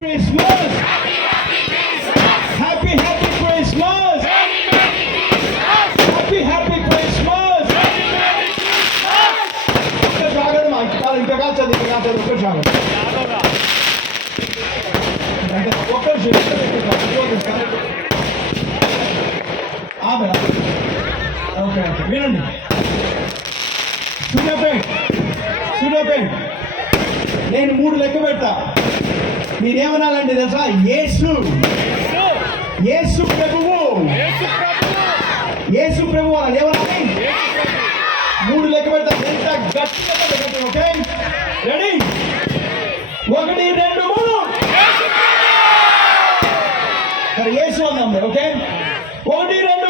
Christmas! Happy, happy Christmas! Happy, happy Christmas! ఒక్క జాగ్రత్త మా కాదు ఇంకా కాల్చదు ఇంకా కాల్చదు ఒక్క జాగ్రత్త ఒక్క ఓకే ఓకే వినండి సూర్యాపేట్ సూర్యాపేట్ నేను మూడు లెక్క పెడతా మీరేమనాలండి తెలుసా? యేసు. యేసు ప్రభువు. యేసు ప్రభు అని ఏమనాలి మూడు లెక్క పెడతారు ఎంత గట్టిగా ఓకే? రెడీ? ఒకటి రెండు మూడు. సరే యేసు అన్నాం ఓకే? ఒకటి రెండు